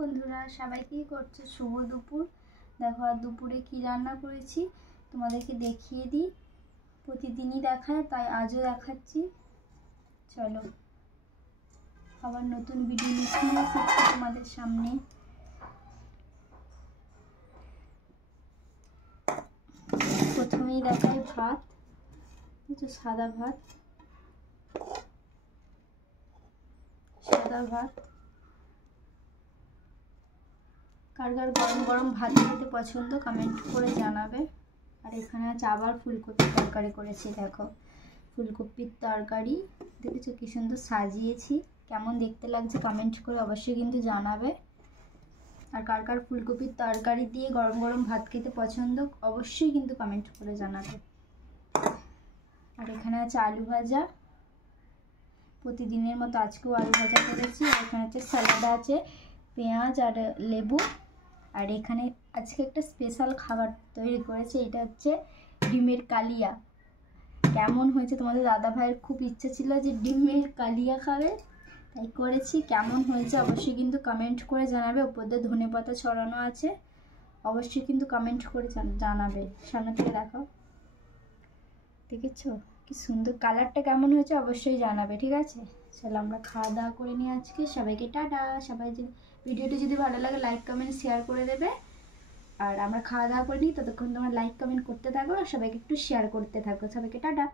বন্ধুরা, সবাই কি করছো? শুভ দুপুর। দেখো আর দুপুরে কি রান্না করেছি তোমাদেরকে দেখিয়ে দিই। প্রতিদিনই দেখায়, তাই আজও দেখাচ্ছি। চলো, আবার নতুন ভিডিও নিয়ে এসেছি তোমাদের সামনে। প্রথমেই দেখাই ভাত, সাদা ভাত। কার কার গরম গরম ভাত খেতে পছন্দ কমেন্ট করে জানাবে। আর এখানে আছে আবার ফুলকপির তরকারি করেছি। দেখো, ফুলকপির তরকারি দেখেছো কি সুন্দর সাজিয়েছি। কেমন দেখতে লাগছে কমেন্ট করে অবশ্যই কিন্তু জানাবে। আর কার কার ফুলকপির তরকারি দিয়ে গরম গরম ভাত খেতে পছন্দ অবশ্যই কিন্তু কমেন্ট করে জানাবে। আর এখানে আছে আলু ভাজা, প্রতিদিনের মতো আজকেও আলু ভাজা করেছি। আর এখানে আছে স্যালাড আছে, পেঁয়াজ আর লেবু। আর এখানে আজকে একটা স্পেশাল খাবার তৈরি করেছে, এটা হচ্ছে ডিমের কালিয়া। কেমন হয়েছে? তোমাদের দাদা ভাইয়ের খুব ইচ্ছা ছিল যে ডিমের কালিয়া খাবে, তাই করেছি। কেমন হয়েছে অবশ্যই কিন্তু কমেন্ট করে জানাবে। উপর দিয়ে ধনেপাতা ছড়ানো আছে, অবশ্যই কিন্তু কমেন্ট করে জানাবে। সামনে থেকে দেখাও, দেখেছো কি সুন্দর কালারটা? কেমন হয়েছে অবশ্যই জানাবে, ঠিক আছে? চলো আমরা খাওয়া দাওয়া করে নিই আজকে। সবাইকে টাটা। সবাই ভিডিওটি যদি ভালো লাগে লাইক কমেন্ট শেয়ার করে দেবে। আর আমরা খাওয়া দাওয়া করে নিই, ততক্ষণ তোমরা লাইক কমেন্ট করতে থাকো আর সবাইকে একটু শেয়ার করতে থাকো। সবাইকে টাটা।